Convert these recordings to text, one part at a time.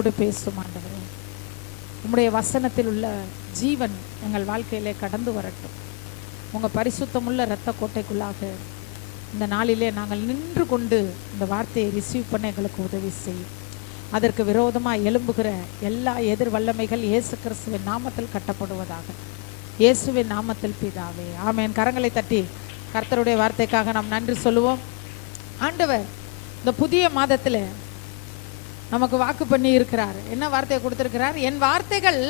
கூட பேசும் ஆண்டவரே. உம்முடைய வசனத்தில் உள்ள ஜீவன் எங்கள் வாழ்க்கையிலே கடந்து வரட்டும். உங்கள் பரிசுத்தமுள்ள இரத்த கோட்டைக்குள்ளாக இந்த நாளிலே நாங்கள் நின்று கொண்டு இந்த வார்த்தையை ரிசீவ் பண்ண எங்களுக்கு உதவி செய்யும். அதற்கு விரோதமாக எழும்புகிற எல்லா எதிர் வல்லமைகள் இயேசு கிறிஸ்துவின் நாமத்தில் கட்டப்படுவதாக. இயேசுவின் நாமத்தில் பிதாவே, ஆமென். கரங்களை தட்டி கர்த்தருடைய வார்த்தைக்காக நாம் நன்றி சொல்லுவோம். ஆண்டவர் இந்த புதிய மாதத்தில் நமக்கு வாக்கு பண்ணி இருக்கிறார். என்ன வார்த்தையை கொடுத்திருக்கிறார்? என் வார்த்தைகள்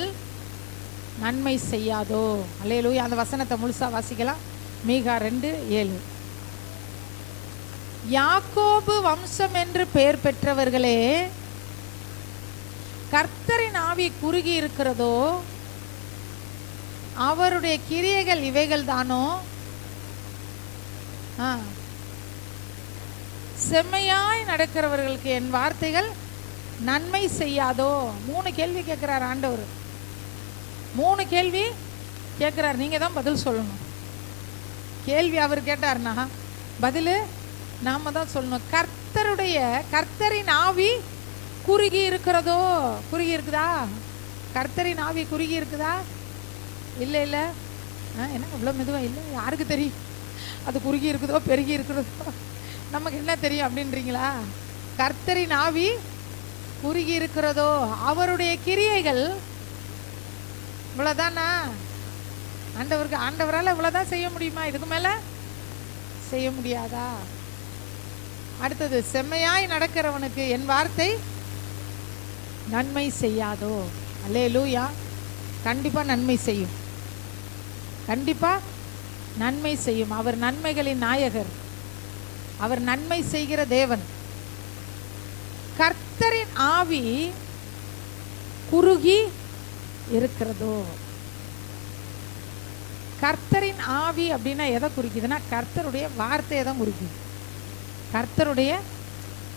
நன்மை செய்யாதோ. அல்லேலூயா. அந்த வசனத்தை முழுசா வாசிக்கலாம். மீகா 2:7. யாக்கோபு வம்சம் என்று பெயர் பெற்றவர்களே, கர்த்தரின் ஆவி குறுகி இருக்கிறதோ, அவருடைய கிரியைகள் இவைகள் தானோ? செம்மையாய் நடக்கிறவர்களுக்கு என் வார்த்தைகள் நன்மை செய்யாதோ. 3 கேள்வி கேட்கிறார் ஆண்டவர். 3 கேள்வி கேட்கிறார். நீங்க தான் பதில் சொல்லணும். கேள்வி அவர் கேட்டார்னா பதில் நாம தான் சொல்லணும். கர்த்தரின் ஆவி குறுகி இருக்கிறதோ? குறுகி இருக்குதா? கர்த்தரின் ஆவி குறுகி இருக்குதா? இல்லை இல்லை. என்ன இவ்வளோ மெதுவாக? இல்லை, யாருக்கு தெரியும் அது குறுகி இருக்குதோ பெருகி இருக்கிறதோ? நமக்கு என்ன தெரியும் அப்படின்றீங்களா? கர்த்தரின் ஆவி குறுகி இருக்கிறதோ, அவருடைய கிரியைகள் இவ்வளோதானா? ஆண்டவரால் இவ்வளோதான் செய்ய முடியுமா? இதுக்கு மேலே செய்ய முடியாதா? அடுத்தது, செம்மையாய் நடக்கிறவனுக்கு என் வார்த்தை நன்மை செய்யாதோ. அல்லேலூயா. கண்டிப்பா நன்மை செய்யும். கண்டிப்பா நன்மை செய்யும். அவர் நன்மைகளின் நாயகர். அவர் நன்மை செய்கிற தேவன். கர்த்தரின் ஆவி குறுகி இருக்கிறதோ? கர்த்தரின் ஆவி அப்படின்னா எதை குறிக்குதுன்னா, கர்த்தருடைய வார்த்தையை தான் குறிக்குது. கர்த்தருடைய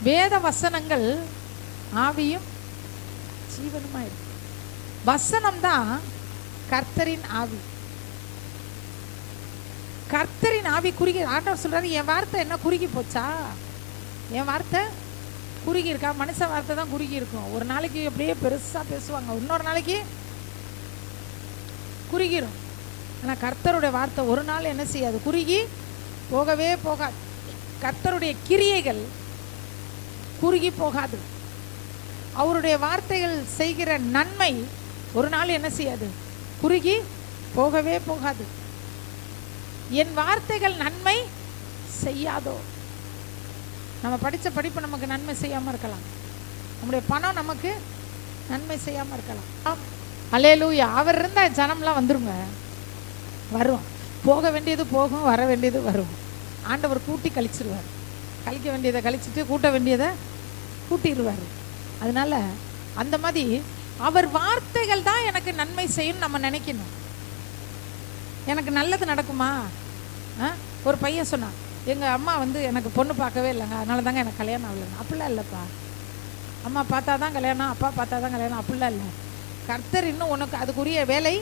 வேத வசனங்கள் ஆவியும் ஜீவனுமா இருக்கு. வசனம் தான் கர்த்தரின் ஆவி. கர்த்தரின் ஆவி குறுகி. ஆண்டவர் சொல்றாரு, என் வார்த்தை என்ன குறுகி போச்சா? என் வார்த்தை குறுகி இருக்கா? மனுஷ வார்த்தை தான் குறுகி இருக்கும். ஒரு நாளைக்கு அப்படியே பெருசா பேசுவாங்க, இன்னொரு நாளைக்கு குறுகிரும். ஆனா கர்த்தருடைய வார்த்தை ஒரு நாள் என்ன செய்யாது? குறுகி போகவே போகாது. கர்த்தருடைய கிரியைகள் குறுகி போகாது. அவருடைய வார்த்தைகள் செய்கிற நன்மை ஒரு நாள் என்ன செய்யாது? குறுகி போகவே போகாது. என் வார்த்தைகள் நன்மை செய்யாதோ. நம்ம படித்த படிப்பு நமக்கு நன்மை செய்யாமல் இருக்கலாம். நம்முடைய பணம் நமக்கு நன்மை செய்யாமல் இருக்கலாம். அல்லேலூயா. அவர் இருந்தால் ஜனம்லாம் வந்துருங்க, வரும். போக வேண்டியது போகும், வர வேண்டியது வரும். ஆண்டவர் கூட்டி கழிச்சிருவார். கழிக்க வேண்டியதை கழிச்சிட்டு கூட்ட வேண்டியதை கூட்டிடுவார். அதனால அந்த மாதிரி அவர் வார்த்தைகள் தான் எனக்கு நன்மை செய்யும் நம்ம நினைக்கணும். எனக்கு நல்லது நடக்குமா? ஒரு பையன் சொன்னான், எங்கள் அம்மா எனக்கு பொண்ணு பார்க்கவே இல்லைங்க, அதனால தாங்க எனக்கு கல்யாணம் ஆகலைங்க. அப்படிலாம் இல்லைப்பா. அம்மா பார்த்தா தான் கல்யாணம், அப்பா பார்த்தா தான் கல்யாணம், அப்படிலாம் இல்லை. கர்த்தர் இன்னும் உனக்கு அதுக்குரிய வேலை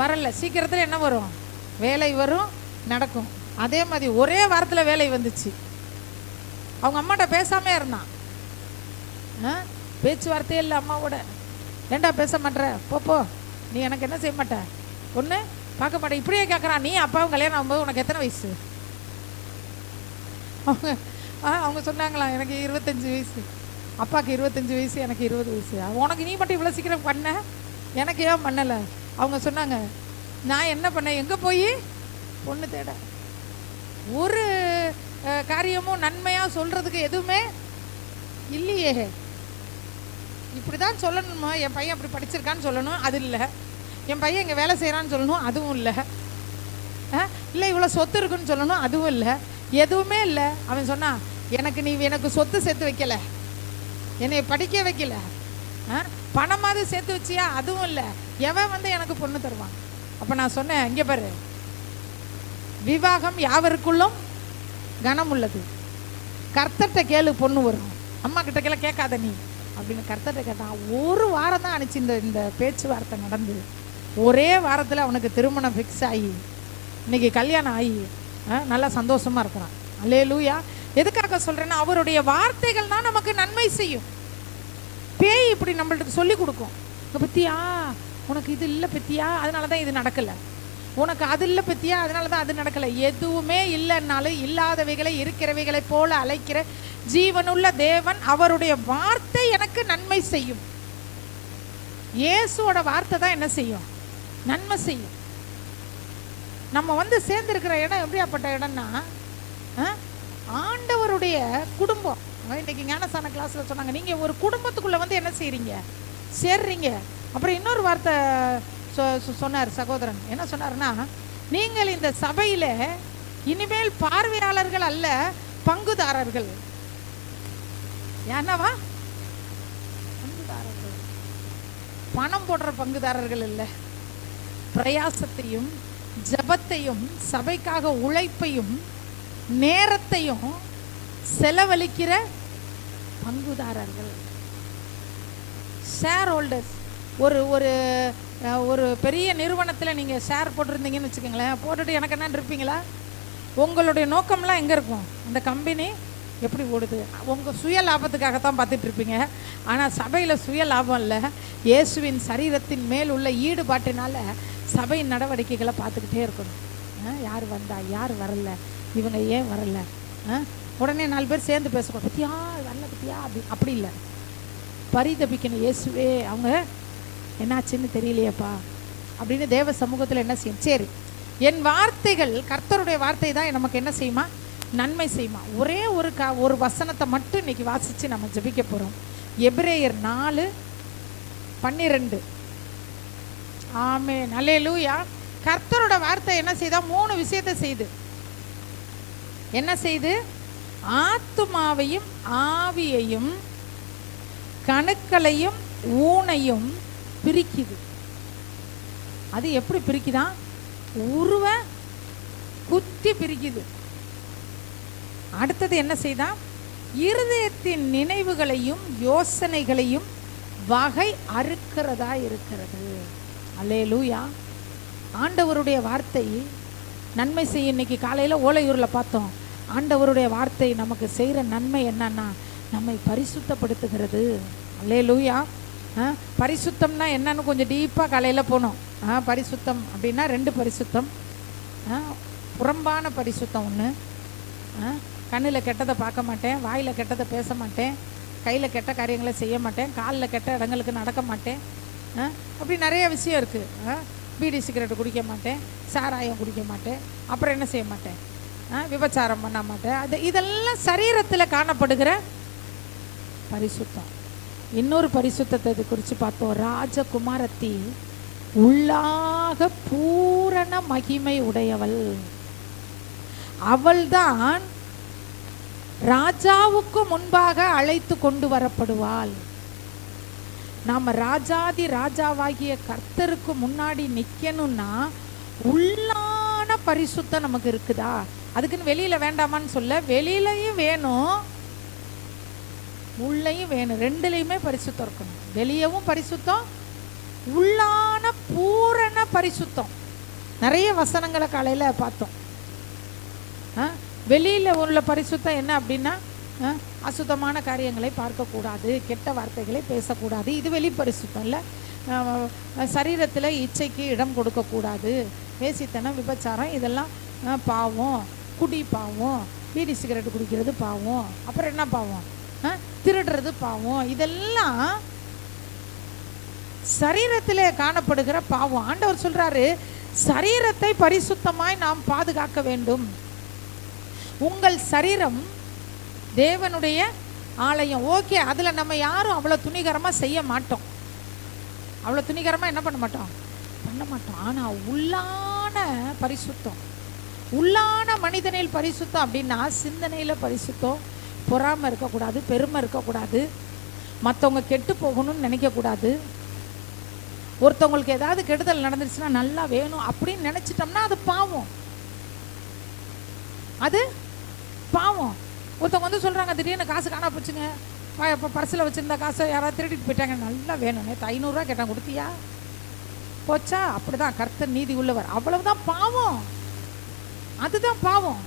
வரல. சீக்கிரத்தில் என்ன வரும்? வேலை வரும், நடக்கும். அதே மாதிரி ஒரே வாரத்தில் வேலை வந்துச்சு. அவங்க அம்மாட்ட பேசாமே இருந்தான். பேச்சுவார்த்தையே இல்லை அம்மாவோட. ஏண்டா பேச மாட்டேற? போ, நீ எனக்கு என்ன செய்ய மாட்ட? ஒன்று பார்க்க மாட்டேன். இப்படியே கேட்குறான். நீ அப்பாவும் கல்யாணம் ஆகும்போது உனக்கு எத்தனை வயசு? அவங்க சொன்னாங்களாம், எனக்கு 25 வயசு, அப்பாவுக்கு 25 வயசு, எனக்கு 20 வயசு. உனக்கு நீ மட்டும் இவ்வளோ சீக்கிரம் பண்ண, எனக்கு ஏன் பண்ணலை? அவங்க சொன்னாங்க, நான் என்ன பண்ணேன்? எங்கே போய் பொண்ணு தேட? ஒரு காரியமும் நன்மையாக சொல்கிறதுக்கு எதுவுமே இல்லையே. இப்படி தான் சொல்லணுமா? என் பையன் அப்படி படிச்சிருக்கான்னு சொல்லணும், அது இல்லை. என் பையன் இங்கே வேலை செய்கிறான்னு சொல்லணும், அதுவும் இல்லை. இல்லை இவ்வளோ சொத்து இருக்குன்னு சொல்லணும், அதுவும் இல்லை. எதுவுமே இல்லை. அவன் சொன்னான், எனக்கு சொத்து சேர்த்து வைக்கல, என்னை படிக்க வைக்கல, பணமாவது சேர்த்து வச்சியா? அதுவும் இல்லை. எவன் எனக்கு பொண்ணு தருவான்? அப்போ நான் சொன்னேன், இங்கே பாரு, விவாகம் யாவருக்குள்ளும் கனம் உள்ளது. கர்த்தர்கிட்ட கேளு, பொண்ணு வரும். அம்மா கிட்ட கேட்காத நீ அப்படின்னு கர்த்தர்கிட்ட கேட்டான். ஒரு வாரம் தான் அனுப்பிச்சு இந்த பேச்சுவார்த்தை நடந்து. ஒரே வாரத்தில் அவனுக்கு திருமணம் ஃபிக்ஸ் ஆகி இன்னைக்கு கல்யாணம் ஆகி நல்லா சந்தோஷமா இருக்கிறான். அல்லேலூயா. எதுக்காக சொல்றேன்னா, அவருடைய வார்த்தைகள் தான் நமக்கு நன்மை செய்யும். பேய் இப்படி நம்மளுக்கு சொல்லி கொடுக்கும். பத்தியா, உனக்கு இது இல்லை பத்தியா, அதனால தான் இது நடக்கலை. உனக்கு அது இல்லை பத்தியா, அதனால தான் அது நடக்கலை. எதுவுமே இல்லைன்னாலும் இல்லாதவைகளை இருக்கிறவைகளை போல அழைக்கிற ஜீவனுள்ள தேவன், அவருடைய வார்த்தை எனக்கு நன்மை செய்யும். இயேசுவோட வார்த்தை தான் என்ன செய்யும்? நன்மை செய்யும். நம்ம சேர்ந்திருக்கிற இடம் எப்படியாப்பட்ட இடம்னா, ஆண்டவருடைய குடும்பம். இன்னைக்கு ஞானசான கிளாஸ்ல சொன்னாங்க, நீங்க ஒரு குடும்பத்துக்குள்ள என்ன செய்றீங்க? சேர்றீங்க. அப்புறம் இன்னொரு வார்த்தை சொன்னார் சகோதரன். என்ன சொன்னார்னா, நீங்கள் இந்த சபையில இனிமேல் பார்வையாளர்கள் அல்ல, பங்குதாரர்கள். என்னவா? பங்குதாரர்கள். பணம் போடுற பங்குதாரர்கள் இல்லை, பிரயாசத்தையும் ஜபத்தையும் சபைக்காக உழைப்பையும் நேரத்தையும் செலவழிக்கிற பங்குதாரர்கள், ஷேர் ஹோல்டர்ஸ். ஒரு ஒரு ஒரு பெரிய நிறுவனத்தில் நீங்கள் ஷேர் போட்டிருந்தீங்கன்னு வச்சுக்கோங்களேன், போட்டுட்டு எனக்கு என்னன்னு இருப்பீங்களா? உங்களுடைய நோக்கம்லாம் எங்கே இருக்கும்? அந்த கம்பெனி எப்படி ஓடுது, உங்கள் சுய லாபத்துக்காகத்தான் பார்த்துட்டு இருப்பீங்க. ஆனால் சபையில் சுய லாபம் இல்லை, இயேசுவின் சரீரத்தின் மேல் உள்ள ஈடுபாட்டினால சபையின் நடவடிக்கைகளை பார்த்துக்கிட்டே இருக்கணும். யார் வந்தா, யார் வரல, இவங்க ஏன் வரல, உடனே 4 பேர் சேர்ந்து பேசக்கூடாது. பத்தியா வரல பத்தியா, அப்படி இல்லை. பரிதபிக்கணும். இயேசுவே அவங்க என்னாச்சுன்னு தெரியலையப்பா அப்படின்னு தேவ சமூகத்தில் என்ன செய்யும்? சரி, என் வார்த்தைகள், கர்த்தருடைய வார்த்தை தான் நமக்கு என்ன செய்யுமா? நன்மை செய்யுமா? ஒரே ஒரு வசனத்தை மட்டும் இன்னைக்கு வாசித்து நம்ம ஜெபிக்க போகிறோம். எபிரேயர் 4:12. ஆமென், அல்லேலூயா. கர்த்தரோட வார்த்தை என்ன செய்தா? 3 விஷயத்தை செய்து. என்ன செய்து? ஆத்துமாவையும் ஆவியையும் கணுக்களையும் ஊனையும் பிரிக்குது. அது எப்படி பிரிக்குதான்? உருவ குத்தி பிரிக்குது. அடுத்தது என்ன செய்தா? இருதயத்தின் நினைவுகளையும் யோசனைகளையும் வகை அறுக்கிறதா இருக்கிறது. அல்லேலூயா. ஆண்டவருடைய வார்த்தை நன்மை செய்ய. இன்னைக்கு காலையில் ஓலையூரில் பார்த்தோம். ஆண்டவருடைய வார்த்தை நமக்கு செய்கிற நன்மை என்னன்னா, நம்மை பரிசுத்தப்படுத்துகிறது. அல்லேலூயா. பரிசுத்தம்னா என்னன்னு கொஞ்சம் டீப்பாக காலையில் போனோம். பரிசுத்தம் அப்படின்னா 2 பரிசுத்தம். புறம்பான பரிசுத்தம் ஒன்று, கண்ணில் கெட்டதை பார்க்க மாட்டேன், வாயில் கெட்டதை பேச மாட்டேன், கையில் கெட்ட காரியங்களை செய்ய மாட்டேன், காலில் கெட்ட இடங்களுக்கு நடக்க மாட்டேன், அப்படி நிறைய விஷயம் இருக்குது. பீடி சிகரெட்டு குடிக்க மாட்டேன், சாராயம் குடிக்க மாட்டேன், அப்புறம் என்ன செய்ய மாட்டேன்? விபச்சாரம் பண்ண மாட்டேன். இதெல்லாம் சரீரத்தில் காணப்படுகிற பரிசுத்தம். இன்னொரு பரிசுத்தத்தை குறித்து பார்த்தோம். ராஜகுமாரத்தி உள்ளாக பூரண மகிமை உடையவள், அவள்தான் ராஜாவுக்கு முன்பாக அழைத்து கொண்டு வரப்படுவாள். நாம ராஜாதி ராஜாவாகிய கர்த்தருக்கு முன்னாடி நிக்கணும்னா உள்ளான பரிசுத்தம் நமக்கு இருக்குதா? அதுக்குன்னு வெளியில வேண்டாமான்னு சொல்ல, வெளியிலையும் வேணும், உள்ளேயும் வேணும். 2லையுமே பரிசுத்தம் இருக்கணும். வெளியவும் பரிசுத்தம், உள்ளான பூரண பரிசுத்தம். நிறைய வசனங்களை காலையில் பார்த்தோம். வெளியில் உள்ள பரிசுத்தம் என்ன அப்படின்னா, அசுத்தமான காரியங்களை பார்க்கக்கூடாது, கெட்ட வார்த்தைகளை பேசக்கூடாது, இது வெளி பரிசுத்தம் இல்லை. சரீரத்தில் இச்சைக்கு இடம் கொடுக்கக்கூடாது, வேசித்தனம், விபச்சாரம் இதெல்லாம் பாவம், குடி பாவம், பீடி சிகரெட்டு குடிக்கிறது பாவம், அப்புறம் என்ன பாவம்? திருடுறது பாவம். இதெல்லாம் சரீரத்திலே காணப்படுகிற பாவம். ஆண்டவர் சொல்றாரு, சரீரத்தை பரிசுத்தமாய் நாம் பாதுகாக்க வேண்டும். உங்கள் சரீரம் தேவனுடைய ஆலயம். ஓகே, அதில் நம்ம யாரும் அவ்வளோ துணிகரமாக செய்ய மாட்டோம், அவ்வளோ துணிகரமாக என்ன பண்ண மாட்டோம். ஆனால் உள்ளான பரிசுத்தம், உள்ளான மனிதனில் பரிசுத்தம் அப்படின்னா சிந்தனையில் பரிசுத்தம், பொறாமை இருக்கக்கூடாது, பெருமை இருக்கக்கூடாது, மற்றவங்க கெட்டு போகணும்னு நினைக்கக்கூடாது, ஒருத்தவங்களுக்கு ஏதாவது கெடுதல் நடந்துருச்சுன்னா நல்லா வேணும் அப்படின்னு நினச்சிட்டோம்னா அது பாவம். அது பாவம். ஒருத்தவங்க சொல்கிறாங்க, திடீர்னு காசு காணா போச்சுங்க, இப்போ பர்ஸில் வச்சுருந்த காசை யாராவது திருடிட்டு போயிட்டாங்க, நல்லா வேணும், நேற்று 500 ரூபா கேட்டாங்க கொடுத்தியா, போச்சா? அப்படிதான், கர்த்தர் நீதி உள்ளவர். அவ்வளவுதான் பாவம், அதுதான் பாவம்.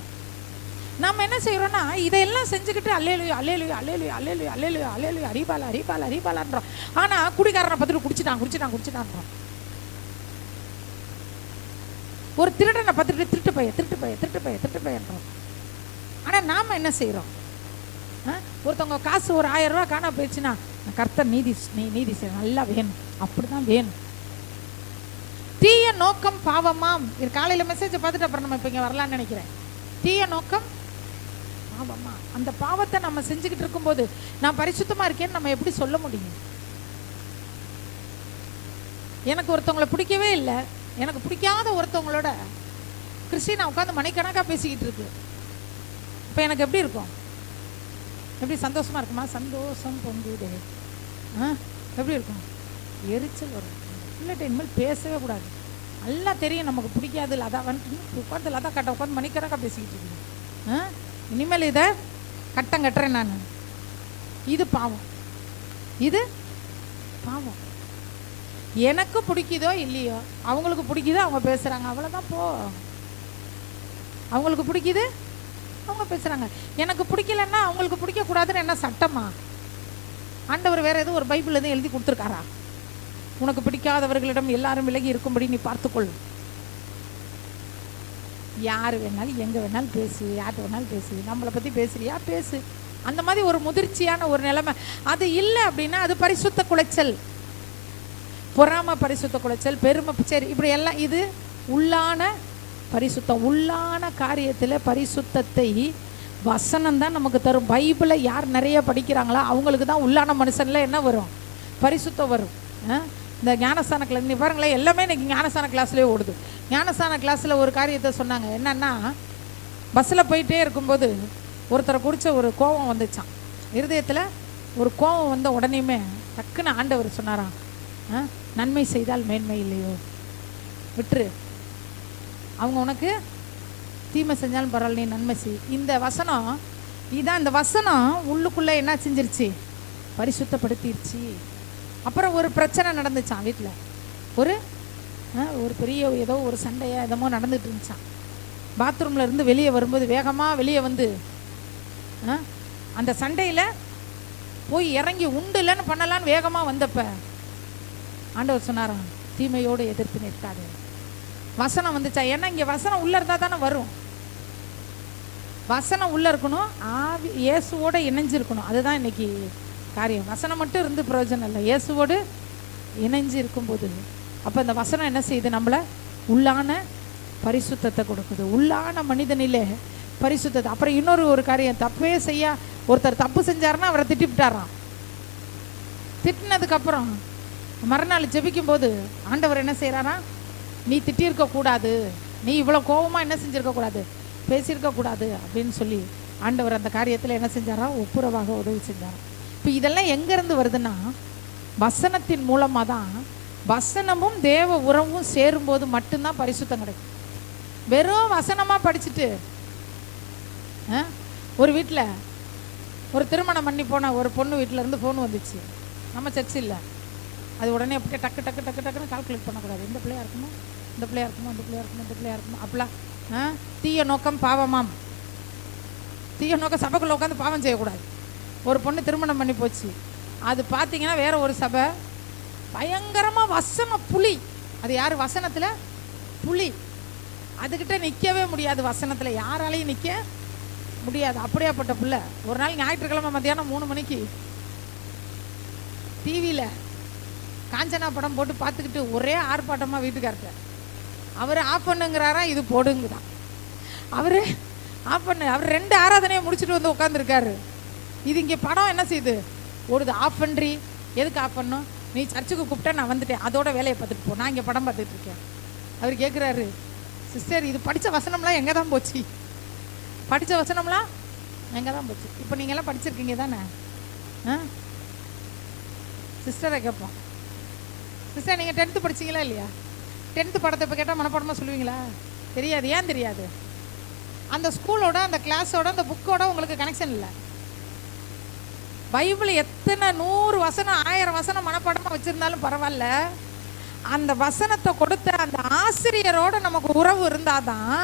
நம்ம என்ன செய்யறோம்னா இதையெல்லாம் செஞ்சுக்கிட்டு அல்லேலுயா அல்லேலுயா அல்லேலுயா அல்லேலுயா அல்லேலுயா அல்லேலுயா அரிபாலா அரிபாலா அரிபாலான்றோம். ஆனா குடிக்காரனை பார்த்துட்டு குடிச்சிட்டான்றோம். ஒரு திருடனை பார்த்துட்டு திருட்டு பையன்றோம். ஆனா நாம என்ன செய்யறோம்? ஒருத்தவங்க காசு ஒரு 1000 ரூபாய் காணா போயிடுச்சுன்னா கர்த்தர் நீதி செய்ய நல்லா வேணும், அப்படிதான் வேணும். தீய நோக்கம் பாவமாம். இது காலையில மெசேஜ் பார்த்துட்டு அப்புறம் நம்ம இப்ப இங்க வரலாம்னு நினைக்கிறேன். தீய நோக்கம் பாவமா. அந்த பாவத்தை நம்ம செஞ்சுக்கிட்டு இருக்கும்போது நான் பரிசுத்தமா இருக்கேன்னு நம்ம எப்படி சொல்ல முடியும்? எனக்கு ஒருத்தவங்களை பிடிக்கவே இல்லை, எனக்கு பிடிக்காத ஒருத்தவங்களோட கிறிஸ்டினா உட்காந்து மணிக்கணக்காக பேசிக்கிட்டு இருக்கு. இப்போ எனக்கு எப்படி இருக்கும்? எப்படி சந்தோஷமா இருக்குமா? சந்தோஷம் பொங்குதே. எப்படி இருக்கும்? எரிச்சல் வரும். இல்லட்ட இனிமேல் பேசவே கூடாது. நல்லா தெரியும் நமக்கு பிடிக்காது. லதா வந்துட்டு உட்காந்து லதா கட்ட உட்காந்து மணிக்கணக்காக பேசிக்கிட்டு இருக்கேன். இனிமேல் இதை கட்டம் கட்டுறேன் நான். இது பாவம், இது பாவம். எனக்கு பிடிக்குதோ இல்லையோ, அவங்களுக்கு பிடிக்குதோ அவங்க பேசுகிறாங்க, அவ்வளோதான். போ, அவங்களுக்கு பிடிக்குது அவங்க பேசுகிறாங்க. எனக்கு பிடிக்கலன்னா அவங்களுக்கு பிடிக்கக்கூடாதுன்னு என்ன சட்டமா? ஆண்டவர் வேற எதுவும் ஒரு பைபிள் எதுவும் எழுதி கொடுத்துருக்காரா? உனக்கு பிடிக்காதவர்களிடம் எல்லாரும் விலகி இருக்கும்படி நீ பார்த்துக்கொள். யார் வேணாலும் எங்கே வேணாலும் பேசு, யார்கிட்ட வேணாலும் பேசு, நம்மளை பற்றி பேசுறியா பேசு. அந்த மாதிரி ஒரு முதிர்ச்சியான ஒரு நிலைமை. அது இல்லை அப்படின்னா அது பரிசுத்த குலைச்சல். பொறாம பரிசுத்த குலைச்சல், பெருமை, சரி, இப்படி எல்லாம் இது உள்ளான பரிசுத்தம். உள்ளான காரியத்தில் பரிசுத்தத்தை வசனம் தான் நமக்கு தரும். பைபிளை யார் நிறைய படிக்கிறாங்களோ அவங்களுக்கு தான் உள்ளான மனுஷனில் என்ன வரும்? பரிசுத்தம் வரும். இந்த ஞானஸ்தான கிளாஸ் நீ பாருங்களேன், எல்லாமே இன்னைக்கு ஞானஸ்தான கிளாஸ்லேயே ஓடுது. ஞானஸ்தான கிளாஸில் ஒரு காரியத்தை சொன்னாங்க. என்னன்னா, பஸ்ஸில் போயிட்டே இருக்கும்போது ஒருத்தரை குறித்த ஒரு கோபம் வந்துச்சான். இருதயத்தில் ஒரு கோபம் வந்த உடனேயுமே டக்குன்னு ஆண்டவர் சொன்னாராம், நன்மை செய்தால் மேன்மை இல்லையோ, விட்டுரு, அவங்க உனக்கு தீமை செஞ்சாலும் பரவாயில்ல, நீ நன்மை செய். இந்த வசனம் இதான். இந்த வசனம் உள்ளுக்குள்ளே என்ன செஞ்சிருச்சு? பரிசுத்தப்படுத்திருச்சு. அப்புறம் ஒரு பிரச்சனை நடந்துச்சான் வீட்டில். ஒரு பெரிய ஏதோ ஒரு சண்டையா எதமோ நடந்துட்டு இருந்துச்சான். பாத்ரூம்ல இருந்து வெளியே வரும்போது வேகமாக வெளியே வந்து அந்த சண்டையில் போய் இறங்கி உண்டு இல்லைன்னு பண்ணலான்னு வேகமாக வந்தப்ப ஆண்டவர் சொன்னாராம், தீமையோடு எதிர்த்து நிற்காது. வசனம் வந்துச்சா? ஏன்னா இங்கே வசனம் உள்ள இருந்தால் தானே வரும். வசனம் உள்ள இருக்கணும், ஆவி இயேசுவோட இணைஞ்சிருக்கணும். அதுதான் இன்னைக்கு காரியம். வசனம் மட்டும் இருந்து பிரயோஜனம் இல்லை, இயேசுவோடு இணைஞ்சு இருக்கும்போது அப்போ இந்த வசனம் என்ன செய்யுது? நம்மளை உள்ளான பரிசுத்தத்தை கொடுக்குது. உள்ளான மனிதனிலே பரிசுத்தத்தை. அப்புறம் இன்னொரு ஒரு காரியம், தப்பே செய்ய ஒருத்தர் தப்பு செஞ்சாருன்னா அவரை திட்டிவிட்டாராம். திட்டினதுக்கப்புறம் மறுநாள் ஜெபிக்கும் போது ஆண்டவர் என்ன செய்கிறாரா, நீ திட்டியிருக்கக்கூடாது, நீ இவ்வளோ கோபமாக என்ன செஞ்சுருக்கக்கூடாது, பேசியிருக்கக்கூடாது அப்படின்னு சொல்லி ஆண்டவர் அந்த காரியத்தில் என்ன செஞ்சாரா, ஒப்புரவாக உதவி செஞ்சாராம். இப்போ இதெல்லாம் எங்கேருந்து வருதுன்னா வசனத்தின் மூலமாக தான். வசனமும் தேவ உறவும் சேரும்போது மட்டும்தான் பரிசுத்தம் கிடைக்கும். வெறும் வசனமாக படிச்சுட்டு ஒரு வீட்டில் ஒரு திருமணம் பண்ணி போன ஒரு பொண்ணு வீட்டிலேருந்து ஃபோன் வந்துச்சு. நம்ம சர்ச்சு இல்லை, அது உடனே அப்படியே டக்கு டக்கு டக்கு டக்குன்னு கால்குலேட் பண்ணக்கூடாது. இந்த பிள்ளையா இருக்குமோ, இந்த பிள்ளையா இருக்குமோ, இந்த பிள்ளையா இருக்குமோ, இந்த பிள்ளையா இருக்குமோ, அப்பெல்லாம் தீய நோக்கம் பாவமாம். தீய நோக்கம் சபைக்குள்ளே உட்காந்து பாவம் செய்யக்கூடாது. ஒரு பொண்ணு திருமணம் பண்ணி போச்சு. அது பார்த்தீங்கன்னா வேற ஒரு சபை, பயங்கரமாக வசன புலி. அது யார்? வசனத்தில் புலி. அதுக்கிட்ட நிற்கவே முடியாது. வசனத்தில் யாராலையும் நிற்க முடியாது. அப்படியாப்பட்ட பிள்ளை ஒரு நாள் ஞாயிற்றுக்கிழமை மத்தியானம் 3 மணிக்கு டிவியில் காஞ்சனா படம் போட்டு பார்த்துக்கிட்டு ஒரே ஆர்ப்பாட்டமாக வீட்டுக்கார்ட்ட. அவர் ஆஃப் பண்ணுங்கிறாரா, இது போடுங்குதான். அவர் ஆஃப் பண்ணு. அவர் 2 ஆராதனையை முடிச்சுட்டு வந்து உட்காந்துருக்காரு. இது இங்கே படம் என்ன செய்யுது? ஓடுது. ஆஃப் பண்ணுறி, எதுக்கு ஆஃப் பண்ணும்? நீ சர்ச்சுக்கு கூப்பிட்டா நான் வந்துட்டேன், அதோட வேலையை பார்த்துட்டு போ, நான் இங்கே படம் பார்த்துட்டு இருக்கேன். அவர் கேட்குறாரு, சிஸ்டர் இது படித்த வசனம்லாம் எங்கே தான் போச்சு? படித்த வசனம்லாம் எங்கே தான் போச்சு? இப்போ நீங்கள்லாம் படிச்சிருக்கீங்க தானே? சிஸ்டரை கேட்போம், சிஸ்டர் நீங்கள் 10th படிச்சிங்களா இல்லையா? 10th படத்தை இப்போ கேட்டால் மனப்பாடமாக சொல்லுவீங்களா? தெரியாது. ஏன் தெரியாது? அந்த ஸ்கூலோட, அந்த கிளாஸோட, அந்த புக்கோட உங்களுக்கு கனெக்ஷன் இல்லை. பைபிள் எத்தனை 100 வசனம் 1000 வசனம் மனப்பாடமாக வச்சுருந்தாலும் பரவாயில்ல, அந்த வசனத்தை கொடுத்த அந்த ஆசிரியரோட நமக்கு உறவு இருந்தால் தான்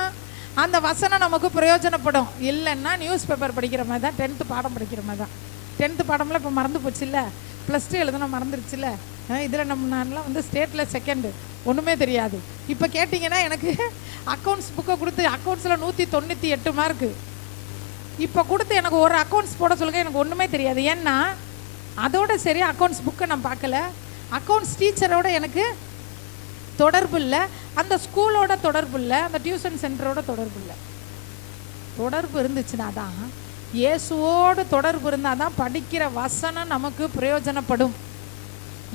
அந்த வசனம் நமக்கு பிரயோஜனப்படும். இல்லைன்னா நியூஸ் பேப்பர் படிக்கிற மாதிரி தான், 10th பாடம் படிக்கிற மாதிரி தான். 10th பாடம்லாம் இப்போ மறந்து போச்சு இல்லை, +2 எழுதுனா மறந்துருச்சு இல்லை. இதில் நான்லாம் வந்து ஸ்டேட்டில் 2nd, ஒன்றுமே தெரியாது. இப்போ கேட்டிங்கன்னா எனக்கு அக்கௌண்ட்ஸ் புக்கை கொடுத்து அக்கௌண்ட்ஸில் 198 மார்க்கு இப்போ கொடுத்து எனக்கு ஒரு அக்கௌண்ட்ஸ் போட சொல்லுங்க, எனக்கு ஒன்றுமே தெரியாது. ஏன்னா அதோட சரி அக்கௌண்ட்ஸ் புக்கை நான் பார்க்கல, அக்கௌண்ட்ஸ் டீச்சரோட எனக்கு தொடர்பு இல்லை, அந்த ஸ்கூலோட தொடர்பு இல்லை, அந்த டியூஷன் சென்டரோட தொடர்பு இல்லை. தொடர்பு இருந்துச்சுன்னா தான், இயேசுவோடு தொடர்பு இருந்தால் தான் படிக்கிற வசனம் நமக்கு பிரயோஜனப்படும்.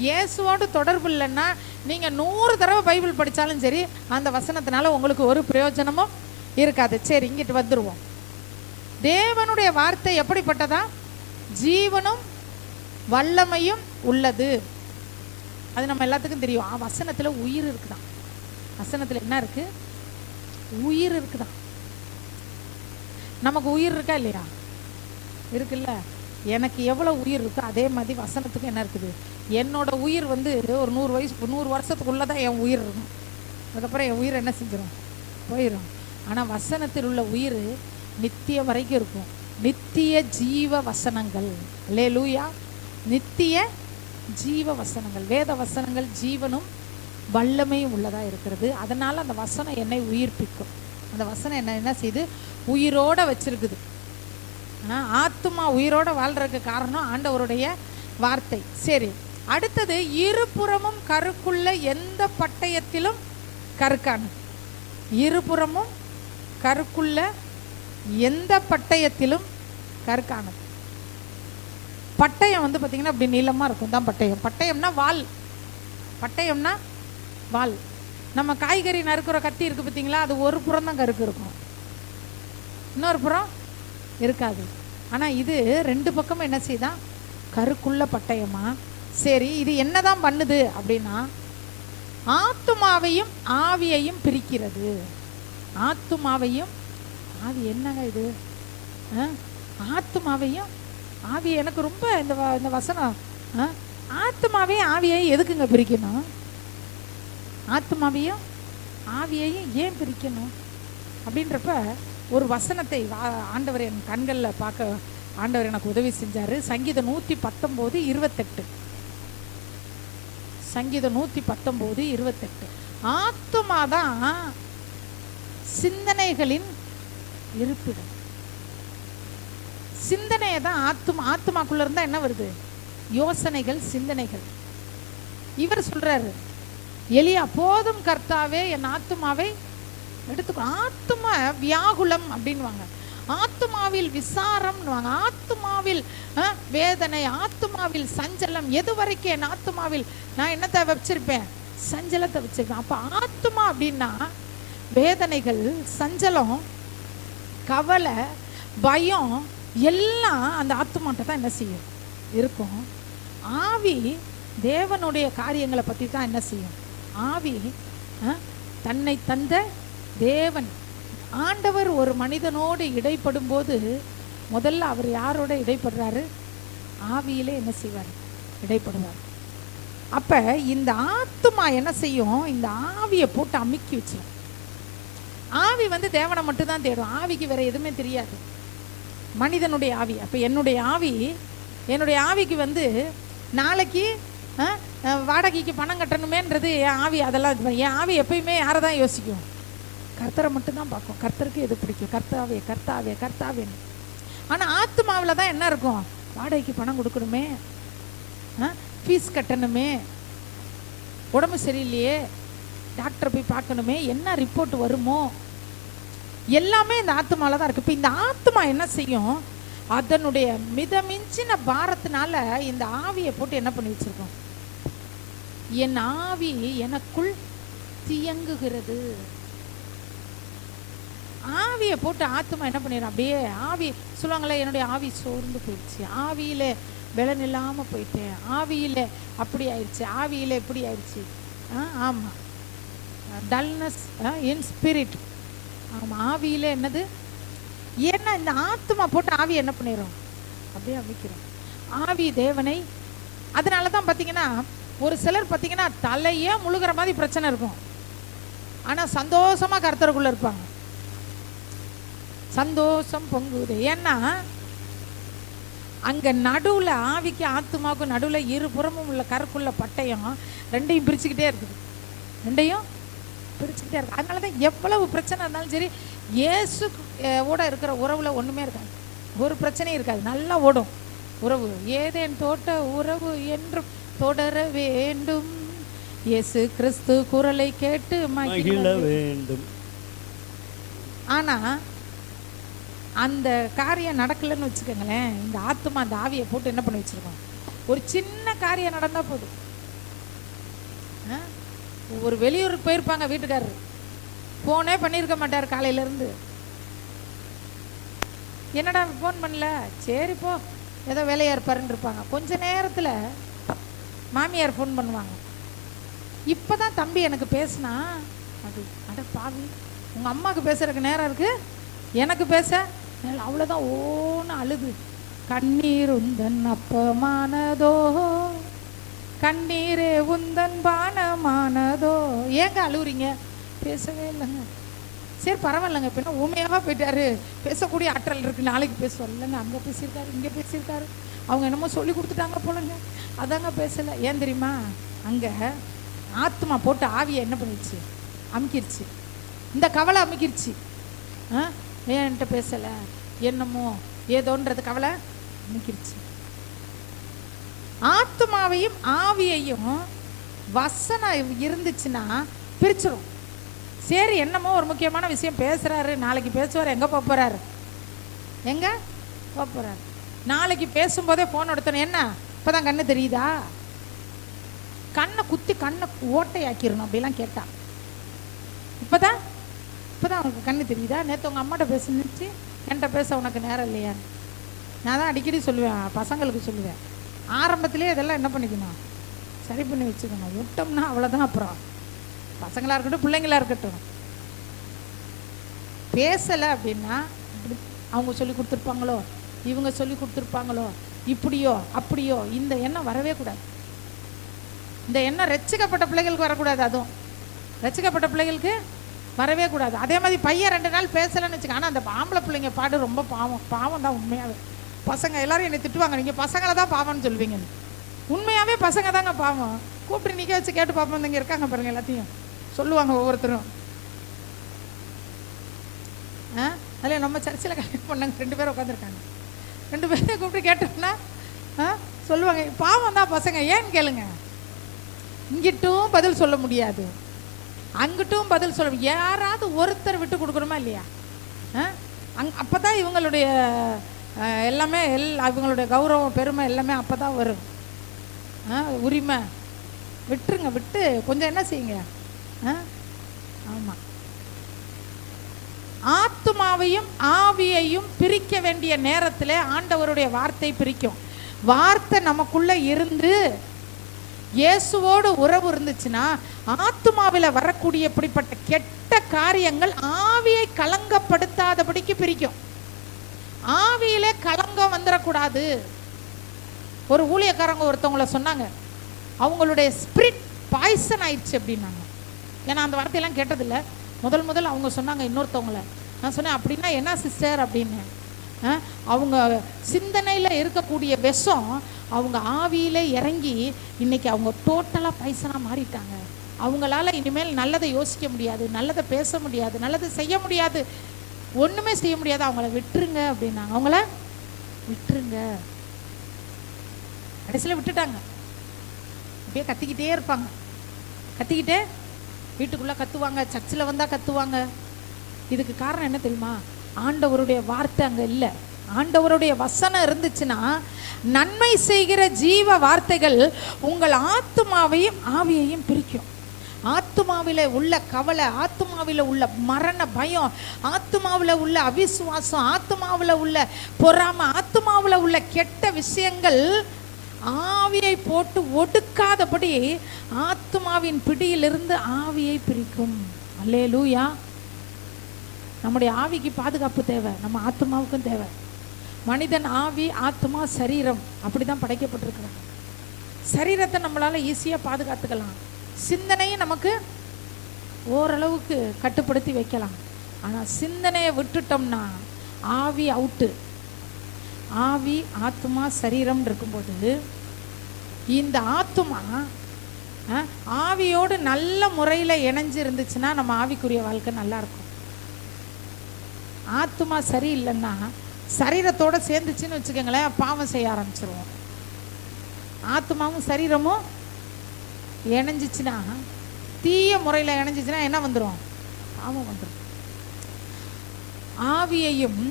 இயேசுவோடு தொடர்பு இல்லைன்னா நீங்கள் 100 தடவை பைபிள் படித்தாலும் சரி அந்த வசனத்தினால உங்களுக்கு ஒரு பிரயோஜனமும் இருக்காது. சரி, இங்கிட்டு வந்துடுவோம். தேவனுடைய வார்த்தை எப்படிப்பட்டதா? ஜீவனும் வல்லமையும் உள்ளது. அது நம்ம எல்லாத்துக்கும் தெரியும். வசனத்தில் உயிர் இருக்குதான். வசனத்தில் என்ன இருக்கு? உயிர் இருக்குதான். நமக்கு உயிர் இருக்கா இல்லையா? இருக்குல்ல. எனக்கு எவ்வளோ உயிர் இருக்கோ அதே மாதிரி வசனத்துக்கு என்ன இருக்குது? என்னோட உயிர் வந்து ஒரு 100 வருஷத்துக்குள்ளே தான் என் உயிர் இருக்கும். அதுக்கப்புறம் என் உயிர் என்ன செஞ்சிடும்? போயிடும். ஆனால் வசனத்தில் உள்ள உயிர் நித்திய வரைக்கும் இருக்கும். நித்திய ஜீவ வசனங்கள். அல்லேலூயா. நித்திய ஜீவ வசனங்கள், வேத வசனங்கள் ஜீவனும் வல்லமையும் உள்ளதாக இருக்கிறது. அதனால் அந்த வசனம் என்னை உயிர்ப்பிக்கும். அந்த வசனம் என்ன செய்து உயிரோட வச்சிருக்குது. ஆத்துமா உயிரோட வாழ்றதுக்கு காரணம் ஆண்டவருடைய வார்த்தை. சரி, அடுத்தது, இருபுறமும் கருக்குள்ள எந்த பட்டயத்திலும் கருக்கானது. இருபுறமும் கருக்குள்ள எந்த பட்டயத்திலும் கருக்கானது. பட்டயம் வந்து பார்த்தீங்கன்னா அப்படி நீளமாக இருக்கும் தான் பட்டயம். பட்டயம்னா வால். பட்டயம்னா வால். நம்ம காய்கறி நறுக்கிற கத்தி இருக்குது பார்த்தீங்களா, அது ஒரு புறம் தான் கருக்கு இருக்கும், இன்னொரு புறம் இருக்காது. ஆனால் இது 2 பக்கமும் என்ன செய்தான்? கருக்குள்ள பட்டயமா. சரி, இது என்னதான் பண்ணுது அப்படின்னா ஆத்துமாவையும் ஆவியையும் பிரிக்கிறது. ஆத்துமாவையும் ஆவி. என்னங்க இது? ஆத்துமாவையும் ஆவியை. எனக்கு ரொம்ப இந்த வசனம், ஆத்துமாவையும் ஆவியையும் எதுக்குங்க பிரிக்கணும்? ஆத்துமாவையும் ஆவியையும் ஏன் பிரிக்கணும் அப்படின்றப்ப ஒரு வசனத்தை ஆண்டவர் என் கண்களில் பார்க்க ஆண்டவர் எனக்கு உதவி செஞ்சார். சங்கீதம் 119:28. சங்கீதம் 119:28. ஆத்துமாதான் சிந்தனைகளின் இருப்பிடம். சிந்தனையை தான் ஆத்துமாக்குள்ள இருந்தா என்ன வருது? யோசனைகள், சிந்தனைகள். இவர் சொல்றாரு, எலியா, போதும் கர்த்தாவே என் ஆத்துமாவை எடுத்துக்கோ. ஆத்துமா வியாகுலம் அப்படின்வாங்க, ஆத்துமாவில் விசாரம்னுவாங்க, ஆத்துமாவில் வேதனை, ஆத்துமாவில் சஞ்சலம். எது வரைக்கும் என் ஆத்துமாவில் நான் என்னத்தை வச்சிருப்பேன்? சஞ்சலத்தை வச்சிருப்பேன். அப்ப ஆத்துமா அப்படின்னா வேதனைகள், சஞ்சலம், கவலை, பயம் எல்லாம் அந்த ஆத்துமாட்ட தான் என்ன செய்யும்? இருக்கும். ஆவி தேவனுடைய காரியங்களை பற்றி தான் என்ன செய்யும்? ஆவி தன்னை தந்த தேவன். ஆண்டவர் ஒரு மனிதனோடு இடைப்படும் போது முதல்ல அவர் யாரோட இடைப்படுறாரு? ஆவியிலே என்ன செய்வார்? இடைப்படுவார். அப்ப இந்த ஆத்துமா என்ன செய்யும்? இந்த ஆவியை போட்டு அமுக்கி வச்சு. ஆவி வந்து தேவனை மட்டும் தான் தேடும். ஆவிக்கு வேற எதுவுமே தெரியாது. மனிதனுடைய ஆவி. அப்ப என்னுடைய ஆவிக்கு வந்து நாளைக்கு வாடகைக்கு பணம் கட்டணுமேன்றது என் ஆவி. அதெல்லாம் என் ஆவி எப்பயுமே யாரை தான் யோசிக்கும்? கர்த்தரை மட்டும்தான் பார்க்கும். கர்த்தருக்கு எது பிடிக்கும்? கர்த்தாவே கர்த்தாவே கர்த்தாவேன்னு. ஆனால் ஆத்துமாவில் தான் என்ன இருக்கும்? வாடகைக்கு பணம் கொடுக்கணுமே, ஃபீஸ் கட்டணுமே, உடம்பு சரியில்லையே, டாக்டரை போய் பார்க்கணுமே, என்ன ரிப்போர்ட் வருமோ, எல்லாமே இந்த ஆத்துமாவில் தான் இருக்குது. இப்போ இந்த ஆத்துமா என்ன செய்யும்? அதனுடைய மிதமிஞ்சின பாரத்தினால இந்த ஆவியை போட்டு என்ன பண்ணி வச்சிருக்கோம்? என் ஆவி எனக்குள் தியங்குகிறது. ஆவியை போட்டு ஆத்துமா என்ன பண்ணிடும்? அப்படியே ஆவி சொல்லுவாங்களே, என்னுடைய ஆவி சோர்ந்து போயிடுச்சு, ஆவியில் பலன் இல்லாமல் போயிட்டேன், ஆவியில் அப்படி ஆயிடுச்சு, ஆவியில் எப்படி ஆயிடுச்சு. ஆமாம், டல்னஸ் இன் ஸ்பிரிட். ஆமாம், ஆவியில் என்னது? ஏன்னா இந்த ஆத்துமா போட்டு ஆவி என்ன பண்ணிடும்? அப்படியே அமைக்கிறோம் ஆவி தேவனை. அதனால தான் பார்த்தீங்கன்னா ஒரு சிலர் பார்த்தீங்கன்னா தலையே முழுகிற மாதிரி பிரச்சனை இருக்கும், ஆனால் சந்தோஷமாக கர்த்தருக்குள்ளே இருப்பாங்க. சந்தோஷம் பொங்குது. ஏன்னா அங்க நடுவுல ஆவிக்கு ஆத்துமாவுக்கு நடுவுல இருபுறமும் உள்ள கருக்குள்ள பட்டயம் ரெண்டையும் பிரிச்சுக்கிட்டே இருக்குது. ரெண்டையும் பிரிச்சுக்கிட்டே இருக்கு. அதனாலதான் எவ்வளவு பிரச்சனை இருந்தாலும் சரி, இயேசு ஓட இருக்கிற உறவுல ஒண்ணுமே இருக்காது, ஒரு பிரச்சனையும் இருக்காது, நல்லா ஓடும் உறவு. ஏதேன் தோட்ட உறவு என்றும் தொடர வேண்டும், இயேசு கிறிஸ்து குரலை கேட்டு மகிழ வேண்டும். ஆனா அந்த காரியம் நடக்கலன்னு வச்சுக்கோங்களேன், இந்த ஆத்மா அந்த ஆவியை போட்டு என்ன பண்ணி வச்சிருக்கோம், ஒரு சின்ன காரியம் நடந்தா போதும். ஒரு வெளியூருக்கு போயிருப்பாங்க வீட்டுக்காரர், போனே பண்ணியிருக்க மாட்டார் காலையில இருந்து. என்னடா ஃபோன் பண்ணல, சரி போ ஏதோ வேலையா இருப்பாருன்னு இருப்பாங்க. கொஞ்ச நேரத்துல மாமியார் ஃபோன் பண்ணுவாங்க, இப்பதான் தம்பி எனக்கு பேசினா. அது அட பாவி, உங்க அம்மாவுக்கு பேசுறதுக்கு நேரம் இருக்கு, எனக்கு பேச அவ்வளவுதான். ஓன்னு அழுது, கண்ணீர் உந்தன் அப்பமானதோ, கண்ணீரே உந்தன் பானமானதோ. ஏங்க அழுவுறீங்க, பேசவே இல்லைங்க. சரி பரவாயில்லைங்க, இப்போ என்ன ஊமையாக போயிட்டாரு, பேசக்கூடிய ஆற்றல் இருக்கு, நாளைக்கு பேசுவார். இல்லைங்க, அங்கே பேசியிருக்காரு, இங்கே பேசியிருக்காரு, அவங்க என்னமோ சொல்லி கொடுத்துட்டாங்க போலங்க, அதாங்க பேசலை. ஏன் தெரியுமா, அங்கே ஆத்மா போட்டு ஆவியை என்ன பண்ணிடுச்சு, அமுக்கிருச்சு. இந்த கவலை அமுக்கிருச்சு. ஏன் என்கிட்ட பேசலை, என்னமோ ஏதோன்றது கவலை அமுக்கிருச்சு. ஆத்மாவையும் ஆவியையும் வசனம் இருந்துச்சுன்னா பிரிச்சிடும். சரி என்னமோ ஒரு முக்கியமான விஷயம் பேசுறாரு, நாளைக்கு பேசுவார், எங்க போறாரு, எங்க போறாரு. நாளைக்கு பேசும்போதே போன் எடுத்தணும். என்ன இப்பதான் கண்ணு தெரியுதா, கண்ணை குத்தி கண்ணை ஓட்டையாக்கிடணும் அப்படிலாம் கேட்டா. இப்பதான் உனக்கு கண்ணு தெரியுதா, நேற்று உங்க அம்மாட்ட பேசுனுச்சு, என்கிட்ட பேச உனக்கு நேரம் இல்லையா. நான் தான் அடிக்கடி சொல்லுவேன், பசங்களுக்கு சொல்லுவேன், ஆரம்பத்திலே இதெல்லாம் என்ன பண்ணிக்கணும், சரி பண்ணி வச்சுக்கணும். விட்டோம்னா அவ்வளோதான். அப்புறம் பசங்களாக இருக்கட்டும் பிள்ளைங்களா இருக்கட்டும், பேசலை அப்படின்னா அவங்க சொல்லி கொடுத்துருப்பாங்களோ, இவங்க சொல்லி கொடுத்துருப்பாங்களோ, இப்படியோ அப்படியோ, இந்த எண்ணம் வரவே கூடாது. இந்த எண்ணம் ரட்சிக்கப்பட்ட பிள்ளைகளுக்கு வரக்கூடாது, அதுவும் ரட்சிக்கப்பட்ட பிள்ளைகளுக்கு வரவே கூடாது. அதே மாதிரி பையன் 2 நாள் பேசலைன்னு வச்சுக்க. ஆனால் அந்த ஆம்பளை பிள்ளைங்க பாடு ரொம்ப பாவம் தான் உண்மையாகவே. பசங்க எல்லாரும் என்னை திட்டுவாங்க, நீங்கள் பசங்களை தான் பாவம்னு சொல்லுவீங்க. உண்மையாகவே பசங்க தாங்க பாவம். கூப்பிட்டு நிற்க வச்சு கேட்டு பார்ப்போம், இங்கே இருக்காங்க பாருங்க, எல்லாத்தையும் சொல்லுவாங்க ஒவ்வொருத்தரும். அதில் நம்ம சர்ச்சில் கல்யாணம் பண்ணாங்க 2 பேரும் உட்காந்துருக்காங்க, 2 பேரையும் கூப்பிட்டு கேட்டோம்னா சொல்லுவாங்க பாவம் தான் பசங்க. ஏன்னு கேளுங்க, இங்கிட்டும் பதில் சொல்ல முடியாது, அங்கிட்டும் பதில் சொல்ல, யாராவது ஒருத்தர் விட்டு கொடுக்கணுமா இல்லையா. அப்போ தான் இவங்களுடைய எல்லாமே இவங்களுடைய கௌரவம் பெருமை எல்லாமே அப்போ தான் வரும். உரிமை விட்டுருங்க, விட்டு கொஞ்சம் என்ன செய்யுங்க. ஆமாம், ஆத்துமாவையும் ஆவியையும் பிரிக்க வேண்டிய நேரத்தில் ஆண்டவருடைய வார்த்தை பிரிக்கும். வார்த்தை நமக்குள்ள இருந்து இயேசுவோடு உறவு இருந்துச்சுன்னா ஆத்துமாவில் வரக்கூடிய இப்படிப்பட்ட கெட்ட காரியங்கள் ஆவியை கலங்கப்படுத்தாதபடிக்கு பிரிக்கும். ஆவியிலே கலங்கம் வந்துடக்கூடாது. ஒரு ஊழியக்காரங்க ஒருத்தவங்களை சொன்னாங்க, அவங்களுடைய ஸ்பிரிட் பாய்சன் ஆயிடுச்சு அப்படின்னாங்க. ஏன்னா அந்த வார்த்தையெல்லாம் கேட்டதில்லை. முதல் அவங்க சொன்னாங்க இன்னொருத்தவங்களை. நான் சொன்னேன் அப்படின்னா என்ன சிஸ்டர் அப்படின்னு. அவங்க சிந்தனையில் இருக்கக்கூடிய விஷம் அவங்க ஆவியிலே இறங்கி இன்னைக்கு அவங்க டோட்டலாக பாய்சனாக மாறிட்டாங்க. அவங்களால இனிமேல் நல்லதை யோசிக்க முடியாது, நல்லதை பேச முடியாது, நல்லதை செய்ய முடியாது, ஒன்றுமே செய்ய முடியாது, அவங்கள விட்டுருங்க அப்படின்னாங்க. அவங்கள விட்டுருங்க. கடைசியில் விட்டுட்டாங்க. அப்படியே கத்திக்கிட்டே இருப்பாங்க, கத்திக்கிட்டே வீட்டுக்குள்ளே கத்துவாங்க, சர்ச்சில் வந்தால் கத்துவாங்க. இதுக்கு காரணம் என்ன தெரியுமா, ஆண்டவருடைய வார்த்தை அங்கே இல்லை. ஆண்டவருடைய வசனம் இருந்துச்சுன்னா நன்மை செய்கிற ஜீவ வார்த்தைகள் உங்கள் ஆத்துமாவையும் ஆவியையும் பிரிக்கும். ஆத்துமாவில் உள்ள கவலை, ஆத்துமாவில் உள்ள மரண பயம், ஆத்துமாவில் உள்ள அவிசுவாசம், ஆத்துமாவில் உள்ள பொறாமை, ஆத்துமாவில் உள்ள கெட்ட விஷயங்கள் ஆவியை போட்டு ஒடுக்காதபடி ஆத்துமாவின் பிடியிலிருந்து ஆவியை பிரிக்கும். அல்லேலூயா. நம்முடைய ஆவிக்கு பாதுகாப்பு தேவை, நம்ம ஆத்மாவுக்கும் தேவை. மனிதன் ஆவி, ஆத்மா, சரீரம் அப்படிதான் படைக்கப்பட்டிருக்கிறாங்க. சரீரத்தை நம்மளால ஈஸியாக பாதுகாத்துக்கலாம், சிந்தனையை நமக்கு ஓரளவுக்கு கட்டுப்படுத்தி வைக்கலாம். ஆனால் சிந்தனையை விட்டுட்டோம்னா ஆவி அவுட்டு. ஆவி ஆத்மா சரீரம் இருக்கும்போது இந்த ஆத்மா ஆவியோடு நல்ல முறையில் இணைஞ்சு இருந்துச்சுன்னா நம்ம ஆவிக்குரிய வாழ்க்கை நல்லா இருக்கும். ஆத்மா சரி இல்லைன்னா சரீரத்தோட சேர்ந்துச்சுன்னு வச்சுக்கோங்களேன், பாவம் செய்ய ஆரம்பிச்சிருவோம். ஆத்மாவும் சரீரமும் இணைஞ்சிச்சுன்னா, தீய முறையில் இணைஞ்சிச்சுன்னா என்ன வந்துடும்? பாவம் வந்துடும். ஆவியையும்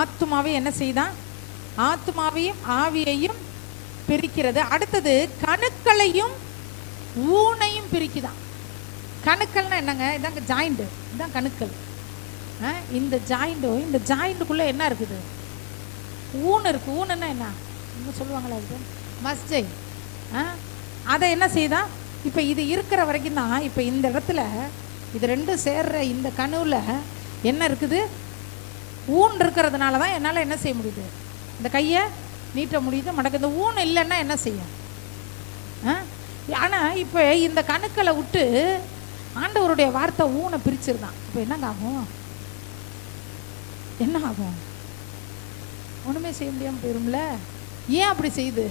ஆத்மாவையும் என்ன செய்தான்? ஆத்மாவையும் ஆவியையும் பிரிக்கிறது. அடுத்தது கணுக்களையும் ஊனையும் பிரிக்குதான். கணுக்கள்னா என்னங்க? இதாங்க ஜாயிண்ட், இதுதான் கணுக்கள். இந்த ஜாயிண்ட்டுக்குள்ளே என்ன இருக்குது? ஊன் இருக்குது. ஊனுன்னா என்ன சொல்லுவாங்களா? அது மஸ்ஜை. அதை என்ன செய்தான்? இப்போ இது இருக்கிற வரைக்கும் தான். இப்போ இந்த இடத்துல இது ரெண்டும் சேர்ற இந்த கணுவில் என்ன இருக்குது? ஊன் இருக்கிறதுனால தான் என்னால் என்ன செய்ய முடியுது? இந்த கையை நீட்ட முடியுது, மடக்கு. இந்த ஊன் இல்லைன்னா என்ன செய்யும்? ஆனால் இப்போ இந்த கணுக்களை விட்டு ஆண்டவருடைய வார்த்தை ஊனை பிரிச்சிருந்தான். இப்போ என்னங்க ஆகும்? என்ன ஆகும்? ஒன்றுமே செய்ய முடியாமல் போயிரும்ல. ஏன் அப்படி செய்யுது?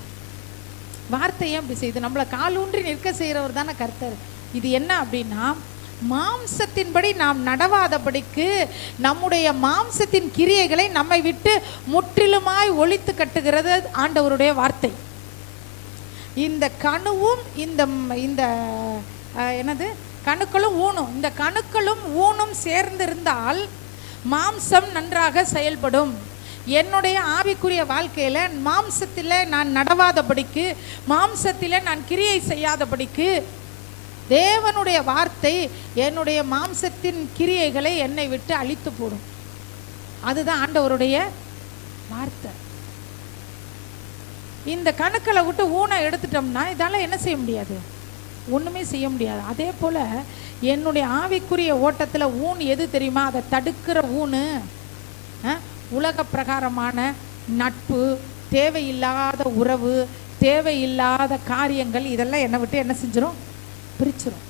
வார்த்தை ஏன் அப்படி செய்யுது? நம்மளை காலூன்றி நிற்க செய்கிறவர் தானே கர்த்தர். இது என்ன அப்படின்னா, மாம்சத்தின்படி நாம் நடவாதபடிக்கு நம்முடைய மாம்சத்தின் கிரியைகளை நம்மை விட்டு முற்றிலுமாய் ஒழித்து கட்டுகிறது ஆண்டவருடைய வார்த்தை. இந்த கணுவும் இந்த என்னது கணுக்களும் ஊனும், இந்த கணுக்களும் ஊனும் சேர்ந்திருந்தால் மாம்சம் நன்றாக செயல்படும். என்னுடைய ஆவிக்குரிய வாழ்க்கையில் மாம்சத்தில் நான் நடவாதபடிக்கு, மாம்சத்தில் நான் கிரியை செய்யாதபடிக்கு தேவனுடைய வார்த்தை என்னுடைய மாம்சத்தின் கிரியைகளை என்னை விட்டு அழித்து போடும். அதுதான் ஆண்டவருடைய வார்த்தை. இந்த கணுக்களை விட்டு ஊனை எடுத்துட்டோம்னா இதால என்ன செய்ய முடியாது? ஒன்றுமே செய்ய முடியாது. அதே போல் என்னுடைய ஆவிக்குரிய ஓட்டத்தில் ஊன் எது தெரியுமா? அதை தடுக்கிற ஊனு உலக பிரகாரமான நட்பு, தேவையில்லாத உறவு, தேவையில்லாத காரியங்கள், இதெல்லாம் என்னை விட்டு என்ன செஞ்சிடும்? பிரிச்சிடும்.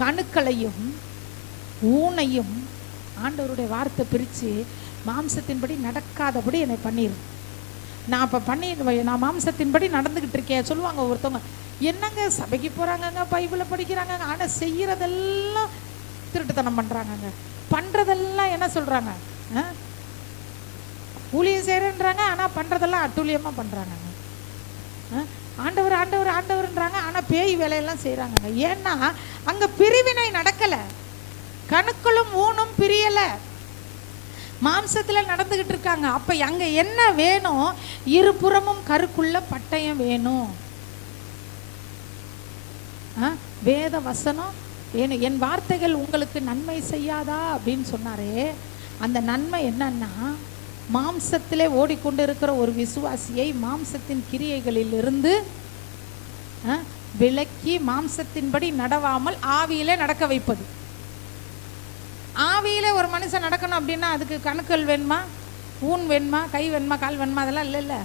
கணுக்களையும் ஊனையும் ஆண்டவருடைய வார்த்தை பிரித்து மாம்சத்தின்படி நடக்காதபடி என்னை பண்ணிடும். நான் இப்போ நான் மாம்சத்தின்படி நடந்துக்கிட்டு இருக்கேன். சொல்லுவாங்க ஒருத்தவங்க, என்னங்க சபைக்கு போகிறாங்கங்க, பைபிளை படிக்கிறாங்க, ஆனால் செய்கிறதெல்லாம் திருட்டுத்தனம் பண்ணுறாங்கங்க, பண்ணுறதெல்லாம் என்ன சொல்கிறாங்க? ஊழியம் செய்கிறேன்றாங்க, ஆனால் பண்ணுறதெல்லாம் அட்டூழியமாக பண்ணுறாங்க. ஆண்டவர் ஆண்டவர் ஆண்டவர்ன்றாங்க, ஆனால் பேய் வேலையெல்லாம் செய்கிறாங்க. ஏன்னா அங்கே பிரிவினை நடக்கலை, கணுக்களும் ஊனும் பிரியலை, மாம்சத்தில் நடந்துக்கிட்டு இருக்காங்க. அப்போ அங்கே என்ன வேணும்? இருபுறமும் கருக்குள்ள பட்டயம் வேணும், வேத வசனம் வேணும். என் வார்த்தைகள் உங்களுக்கு நன்மை செய்யாதா அப்படின்னு சொன்னாரே, அந்த நன்மை என்னன்னா, மாம்சத்திலே ஓடிக்கொண்டு இருக்கிற ஒரு விசுவாசியை மாம்சத்தின் கிரியைகளிலிருந்து விலக்கி மாம்சத்தின்படி நடவாமல் ஆவியிலே நடக்க வைப்பது. ஆவியிலே ஒரு மனுஷன் நடக்கணும் அப்படின்னா அதுக்கு கணுக்கள் வேணுமா, ஊன் வேணுமா, கை வேணுமா, கால் வேணுமா? அதெல்லாம் இல்லைல்ல.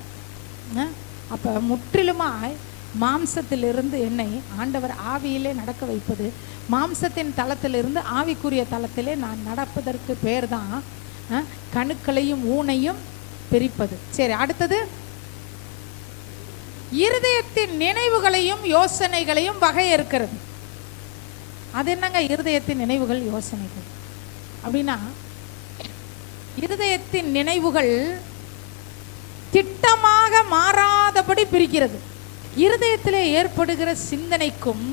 அப்போ முற்றிலுமாய் மாம்சத்திலிருந்து என்னை ஆண்டவர் ஆவியிலே நடக்க வைப்பது. மாம்சத்தின் தளத்திலிருந்து ஆவிக்குரிய தளத்திலே நான் நடப்பதற்கு பேர் தான் கணுக்களையும் ஊனையும் பிரிப்பது. சரி, அடுத்தது இருதயத்தின் நினைவுகளையும் யோசனைகளையும் வகையறுக்கிறது. அது என்னங்க இருதயத்தின் நினைவுகள் யோசனைகள் அப்படின்னா, இருதயத்தின் நினைவுகள் திட்டமாக மாறாதபடி பிரிக்கிறது. இருதயத்திலே ஏற்படுகிற சிந்தனைக்கும்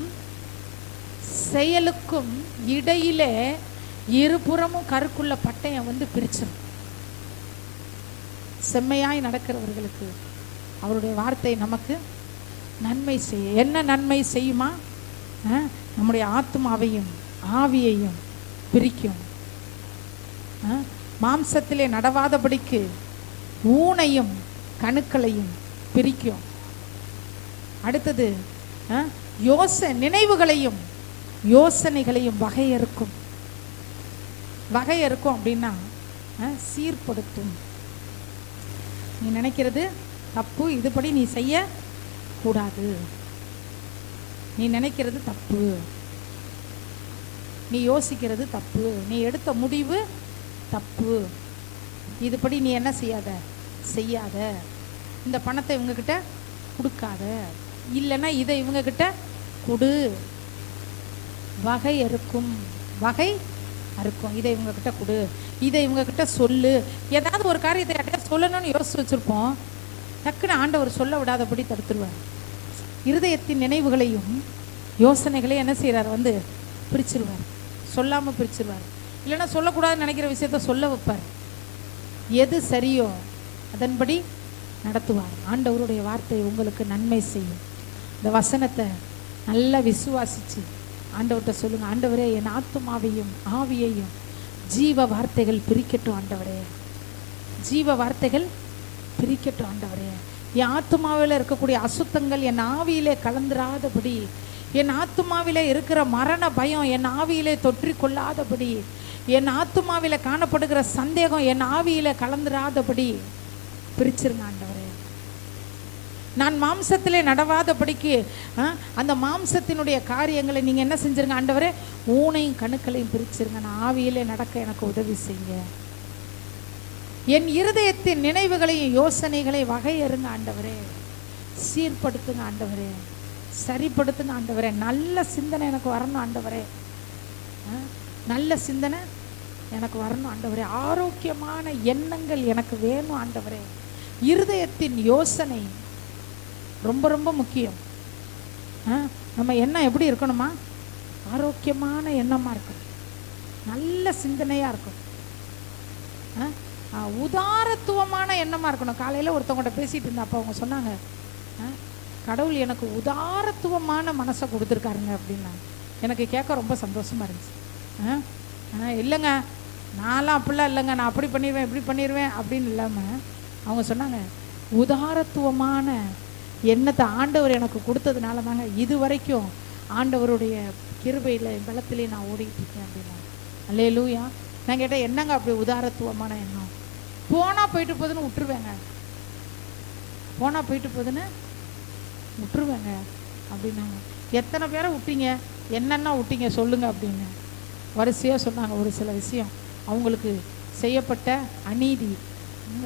செயலுக்கும் இடையிலே இருபுறமும் கருக்குள்ள பட்டயம் வந்து பிரிச்சிடும். செம்மையாய் நடக்கிறவர்களுக்கு அவருடைய வார்த்தை நமக்கு நன்மை செய்ய. என்ன நன்மை செய்யுமா? நம்முடைய ஆத்மாவையும் ஆவியையும் பிரிக்கும். மாம்சத்திலே நடவாதபடிக்கு ஊனையும் கணுக்களையும் பிரிக்கும். அடுத்தது நினைவுகளையும் யோசனைகளையும் வகையறுக்கும். வகையறுக்கும் அப்படின்னா சீர்படுத்தும். நீ நினைக்கிறது தப்பு, இதுபடி நீ செய்ய கூடாது, நீ நினைக்கிறது தப்பு, நீ யோசிக்கிறது தப்பு, நீ எடுத்த முடிவு தப்பு, இதுபடி நீ என்ன செய்யாத, இந்த பணத்தை இவங்ககிட்ட கொடுக்காத, இல்லைன்னா இதை இவங்ககிட்ட கொடு, வகை அறுக்கும், இதை இவங்ககிட்ட கொடு, இதை இவங்ககிட்ட சொல்லு. ஏதாவது ஒரு காரியத்தை யார்கிட்ட சொல்லணும்னு யோசிச்சு வச்சுருப்போம், டக்குன்னு ஆண்டவர் சொல்ல விடாதபடி தடுத்துருவார். இருதயத்தின் நினைவுகளையும் யோசனைகளையும் என்ன செய்கிறார், பிரிச்சிருவார், சொல்லாமல் பிரிச்சிருவார். இல்லைன்னா சொல்லக்கூடாதுன்னு நினைக்கிற விஷயத்த சொல்ல வைப்பார். எது சரியோ அதன்படி நடத்துவார். ஆண்டவருடைய வார்த்தை உங்களுக்கு நன்மை செய்யும். இந்த வசனத்தை நல்லா விசுவாசிச்சு ஆண்டவர்கிட்ட சொல்லுங்க, ஆண்டவரே என் ஆத்துமாவையும் ஆவியையும் ஜீவ வார்த்தைகள் பிரிக்கட்டும் ஆண்டவரே, ஜீவ வார்த்தைகள் பிரிக்கட்டும் ஆண்டவரே. என் ஆத்துமாவில் இருக்கக்கூடிய அசுத்தங்கள் என் ஆவியிலே கலந்துராதபடி, என் ஆத்துமாவிலே இருக்கிற மரண பயம் என் ஆவியிலே தொற்றிக்கொள்ளாதபடி, என் ஆத்துமாவில காணப்படுகிற சந்தேகம் என் ஆவியில கலந்துராதபடி பிரிச்சிருங்க ஆண்டவரே. நான் மாம்சத்திலே நடவாதபடிக்கு அந்த மாம்சத்தினுடைய காரியங்களை நீங்க என்ன செஞ்சிருங்க ஆண்டவரே, ஊனையும் கணுக்களையும் பிரிச்சிருங்க. நான் ஆவியிலே நடக்க எனக்கு உதவி செய்யுங்க. என் இருதயத்தின் நினைவுகளையும் யோசனைகளையும் வகையறுங்க ஆண்டவரே, சீர்படுத்துங்க ஆண்டவரே, சரிப்படுத்துங்க ஆண்டவரே. நல்ல சிந்தனை எனக்கு வரணும் ஆண்டவரே, நல்ல சிந்தனை எனக்கு வரணும் ஆண்டவரே. ஆரோக்கியமான எண்ணங்கள் எனக்கு வேணும் ஆண்டவரே. இருதயத்தின் யோசனை ரொம்ப ரொம்ப முக்கியம். நம்ம எண்ணம் எப்படி இருக்கணுமா, ஆரோக்கியமான எண்ணமாக இருக்கணும், நல்ல சிந்தனையாக இருக்கணும், உதாரத்துவமான எண்ணமாக இருக்கணும். காலையில் ஒருத்தவங்கள்ட்ட பேசிகிட்டு இருந்தேன், அப்போ அவங்க சொன்னாங்க, கடவுள் எனக்கு உதாரத்துவமான மனசை கொடுத்துருக்காருங்க அப்படின்னாங்க. எனக்கு கேட்க ரொம்ப சந்தோஷமாக இருந்துச்சு. இல்லைங்க நான்லாம் அப்படிலாம் இல்லைங்க, நான் அப்படி பண்ணிடுவேன் இப்படி பண்ணிடுவேன் அப்படின்னு இல்லாமல் அவங்க சொன்னாங்க, உதாரத்துவமான எண்ணத்தை ஆண்டவர் எனக்கு கொடுத்ததுனால தாங்க இது வரைக்கும் ஆண்டவருடைய கிருபையில் பலத்திலே நான் ஓடிட்டு இருக்கேன் அப்படின்னா. அல்லேலூயா. நான் கேட்டேன், என்னங்க அப்படி உதாரத்துவமான எண்ணம்? போனால் போயிட்டு போகுதுன்னு விட்டுருவேங்க, போனால் போயிட்டு போகுதுன்னு விட்டுருவேங்க அப்படின்னாங்க. எத்தனை பேரை விட்டீங்க, என்னென்னா விட்டீங்க சொல்லுங்க அப்படின்னு வரிசையாக சொன்னாங்க. ஒரு சில விஷயம் அவங்களுக்கு செய்யப்பட்ட அநீதி,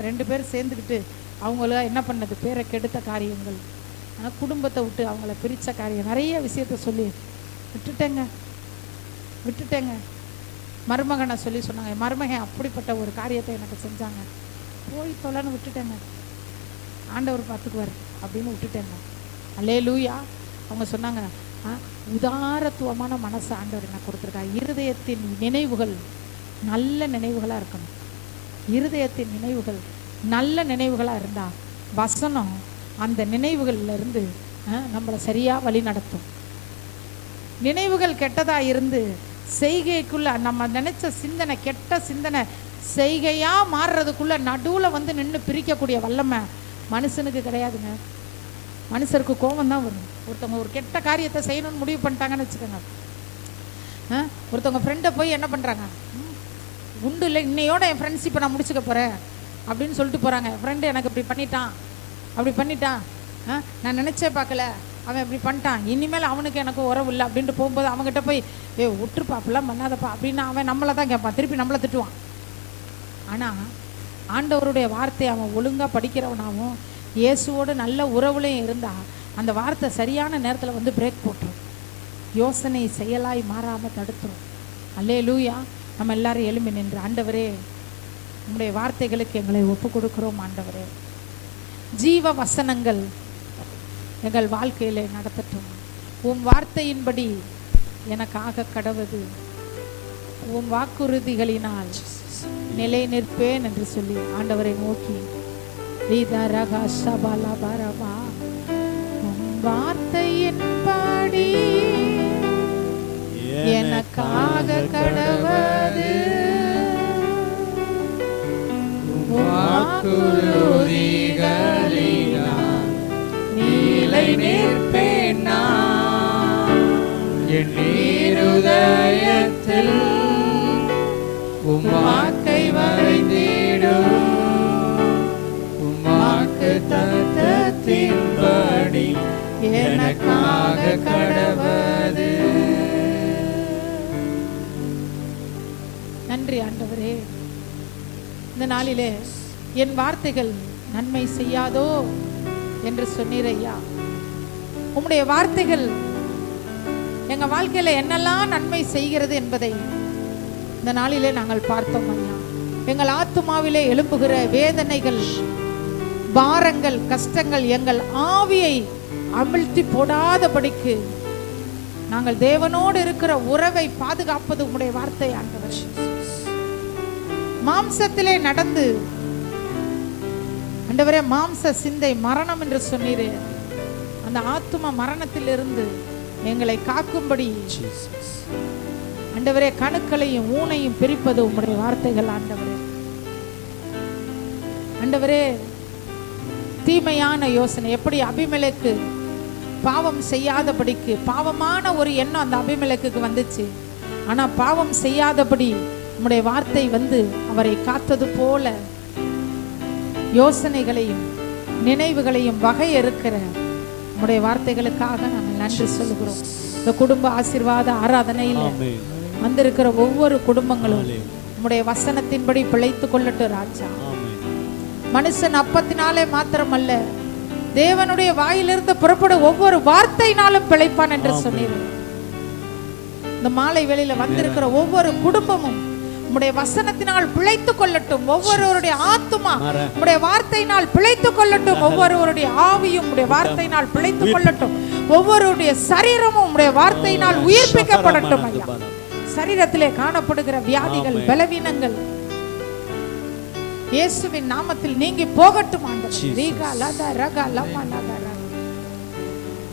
2 பேர் சேர்ந்துக்கிட்டு அவங்கள என்ன பண்ணது, பேரை கெடுத்த காரியங்கள், குடும்பத்தை விட்டு அவங்கள பிரித்த காரியம், நிறைய விஷயத்த சொல்லி விட்டுட்டேங்க. மருமகனை சொல்லி சொன்னாங்க, மருமகன் அப்படிப்பட்ட ஒரு காரியத்தை எனக்கு செஞ்சாங்க, போய் தொலைன்னு விட்டுட்டேங்க, ஆண்டவர் பார்த்துக்குவார் அப்படின்னு விட்டுட்டேங்க. அல்லேலூயா. அவங்க சொன்னாங்க, உதாரத்துவமான மனசு ஆண்டவர் என்ன கொடுத்துருக்காரு. இருதயத்தின் நினைவுகள் நல்ல நினைவுகளாக இருக்கணும். இருதயத்தின் நினைவுகள் நல்ல நினைவுகளாக இருந்தால் வசனம் அந்த நினைவுகள்லேருந்து நம்மளை சரியாக வழி நடத்தும். நினைவுகள் கெட்டதாக இருந்து செய்கைக்குள்ளே நம்ம நினச்ச சிந்தனை, கெட்ட சிந்தனை செய்கையாக மாறுறதுக்குள்ளே நடுவில் நின்று பிரிக்கக்கூடிய வல்லமை மனுஷனுக்கு கிடையாதுங்க. மனுஷருக்கு கோபம் தான் வரும். ஒருத்தவங்க ஒரு கெட்ட காரியத்தை செய்யணும்னு முடிவு பண்ணிட்டாங்கன்னு வச்சுக்கோங்க, ஒருத்தவங்க ஃப்ரெண்டை போய் என்ன பண்ணுறாங்க, உண்டு இல்லை இன்னையோட என் ஃப்ரெண்ட்ஷிப்பை நான் முடிச்சுக்க போகிறேன் அப்படின்னு சொல்லிட்டு போகிறாங்க. ஃப்ரெண்டு எனக்கு இப்படி பண்ணிட்டான், நான் நினச்சே பார்க்கல, அவன் இப்படி பண்ணிட்டான், இனிமேல் அவனுக்கு எனக்கு உறவு இல்லை அப்படின்ட்டு போகும்போது அவங்ககிட்ட போய் விட்டுருப்பா அப்படிலாம் பண்ணாதப்பா அப்படின்னு அவன் நம்மளை தான் கேட்பான், திருப்பி நம்மளை திட்டுவான். ஆனால் ஆண்டவருடைய வார்த்தையை அவன் ஒழுங்காக படிக்கிறவனாகவும் இயேசுவோடு நல்ல உறவுலையும் இருந்தால் அந்த வார்த்தை சரியான நேரத்தில் பிரேக் போட்டுரும், யோசனை செயலாய் மாறாமல் தடுத்துரும். அல்லேலூயா. நம்ம எல்லாரும் எழும்பி நின்று, ஆண்டவரே உங்களுடைய வார்த்தைகளுக்கு எங்களை ஒப்பு கொடுக்கிறோம் ஆண்டவரே. ஜீவ வசனங்கள் எங்கள் வாழ்க்கையிலே நடத்தட்டும். உம் வார்த்தையின்படி எனக்காக கடவுது, உம் வாக்குறுதிகளினால் நிலை நிற்பேன் என்று சொல்லி ஆண்டவரை நோக்கி வார்த்தையின்படி எனக்காக கடவுது, வாக்குறுதிகளினால் நிலை நிற்பேன் நான். என் இருதயத்தில் உம் வாக்கை வரைந்திடும், உம் வாக்கு தத்தத்தின்படி எனக்காக கடவுது. நன்றி ஆண்டவரே. இந்த நாளிலே என் வார்த்தைகள் நன்மை செய்யாதோ என்று சொன்னீர் ஐயா. உம்முடைய வார்த்தைகள் எங்க வாழ்க்கையில என்னெல்லாம் நன்மை செய்கிறது என்பதை இந்த நாளிலே நாங்கள் பார்த்தோம் ஐயா. எங்கள் ஆத்துமாவிலே எழும்புகிற வேதனைகள், பாரங்கள், கஷ்டங்கள் எங்கள் ஆவியை அமிழ்த்தி போடாதபடிக்கு நாங்கள் தேவனோடு இருக்கிற உறவை பாதுகாப்பது உம்முடைய வார்த்தை ஆண்டவர். மாம்சத்திலே நடந்து ஆண்டவரே, மாம்ச சிந்தை மரணம் என்று சொன்னீரே, அந்த ஆத்தும மரணத்திலிருந்து எங்களை காக்கும்படி ஆண்டவரே, கணுக்களையும் ஊனையும் பிரிப்பது உம்முடைய வார்த்தைகள் ஆண்டவரே. ஆண்டவரே, தீமையான யோசனை எப்படி அபிமெலேக்கு பாவம் செய்யாதபடிக்கு, பாவமான ஒரு எண்ணம் அந்த அபிமெலேக்குக்கு வந்துச்சு, ஆனா பாவம் செய்யாதபடி உம்முடைய வார்த்தை வந்து அவரை காத்தது போல யோசனைகளையும் நினைவுகளையும் வகையறுக்கிற உம்முடைய வார்த்தைகளுக்காக நாங்கள் நன்றி சொல்லுகிறோம். இந்த குடும்ப ஆசீர்வாத ஆராதனையில் வந்திருக்கிற ஒவ்வொரு குடும்பங்களும் உம்முடைய வசனத்தின்படி பிழைத்து கொள்ளட்டும் ராஜா. மனுஷன் அப்பத்தினாலே மாத்திரமல்ல, தேவனுடைய வாயிலிருந்து புறப்படும் ஒவ்வொரு வார்த்தையினாலும் பிழைப்பான் என்று சொன்னீர்கள். இந்த மாலை வேளையில வந்திருக்கிற ஒவ்வொரு குடும்பமும் உம்முடைய வசனத்தினால் பிழைத்து கொள்ளட்டும். ஒவ்வொருவருடைய ஆத்துமா உம்முடைய வார்த்தையினால் பிழைத்து கொள்ளட்டும். ஒவ்வொருவருடைய ஆவியும் உம்முடைய வார்த்தையினால் பிழைத்து கொள்ளட்டும். ஒவ்வொருவருடைய சரீரமும் உம்முடைய வார்த்தையினால் உயிர்ப்பிக்கப்படட்டும் ஐயா. சரீரத்திலே காணப்படுகிற வியாதிகள், பலவீனங்கள் இயேசுவின் நாமத்தில் நீங்கி போகட்டும் ஆண்டவரே. ரீகா லதா ரகா லமா நகா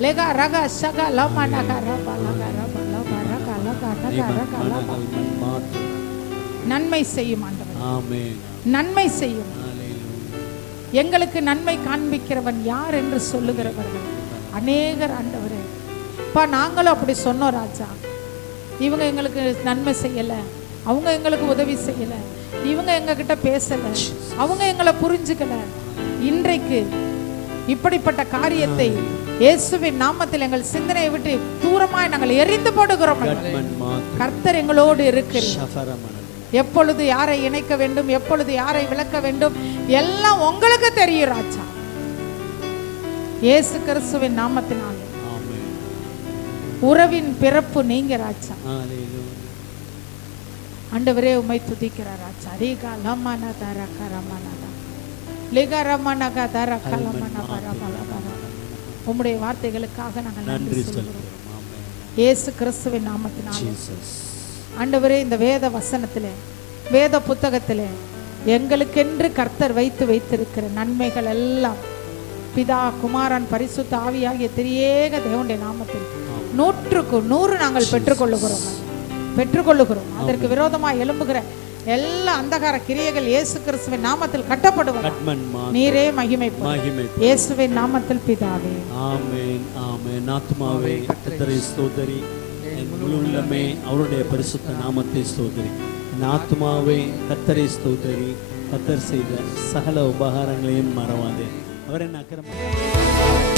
லெகா ரகா சகா லமா நகா ரபா லகா ரபா லபா ரகா லகா நகா ரகா லபா. நன்மை செய்யும் ஆண்டவரே, ஆமென். நன்மை செய்யும். எங்களுக்கு நன்மை காண்பிக்கிறவன் யார் என்று சொல்லுகிறவர்கள் அநேகர் ஆண்டவரே. அப்பா, நாங்களும் அப்படி சொன்னோம் ராஜா. இவங்க எங்களுக்கு நன்மை செய்யல, அவங்க எங்களுக்கு உதவி செய்யல, இவங்க எங்க கிட்ட பேசல, அவங்க எங்களை புரிஞ்சுக்கல. இன்றைக்கு இப்படிப்பட்ட காரியத்தை இயேசுவின் நாமத்தில் எங்கள் சிந்தனையை விட்டு தூரமாய் நாங்கள் எரிந்து போடுகிறோம். கர்த்தர் எங்களோடு இருக்கிறார். எப்பொழுது யாரை இணைக்க வேண்டும், எப்பொழுது யாரை விளக்க வேண்டும், எல்லாம் உங்களுக்கு தெரியும் ராஜா. இயேசு கிறிஸ்துவின் நாமத்தினாலே உறவின் பிறப்பு நீங்க ராஜா. ஆண்டவரே, உம்மை துதிக்கிறார் ராஜா. ரீகா லமனா தரக ரமனா லிகா ரமனா தரக லமனா பரபரபர. உம்முடைய வார்த்தைகளுக்காக நாங்கள் நன்றி சொல்கிறோம் இயேசு கிறிஸ்துவின் நாமத்தினாலே. ஆண்டவரே, இந்த வேத வசனத்திலே, வேத புத்தகத்திலே எங்களுக்கென்று கர்த்தர் வைத்திருக்கிற நன்மைகள் எல்லாம் பிதா, குமாரன், பரிசுத்த ஆவியாகிய திரியேக தேவனுடைய நாமத்தில் 100க்கு 100 நாங்கள் பெற்றுக்கொள்ளுகிறோம். அதற்கு விரோதமாக எழும்புகிற எல்லா அந்தகார கிரியைகள் இயேசு கிறிஸ்துவின் நாமத்தில் கட்டப்படுவது. நீரே மகிமைப்படும் இயேசுவின் நாமத்தில் பிதாவே, ஆமென். ஆமென். ஆத்துமாவே கர்த்தரை ஸ்தோத்திரி, என் முழு உள்ளமே அவருடைய பரிசுத்த நாமத்தை ஸ்தோத்திரி. என் ஆத்துமாவே கர்த்தரை ஸ்தோத்திரி, கர்த்தர் செய்த சகல உபகாரங்களையும் மறவாதே. அவரை அக்கிரம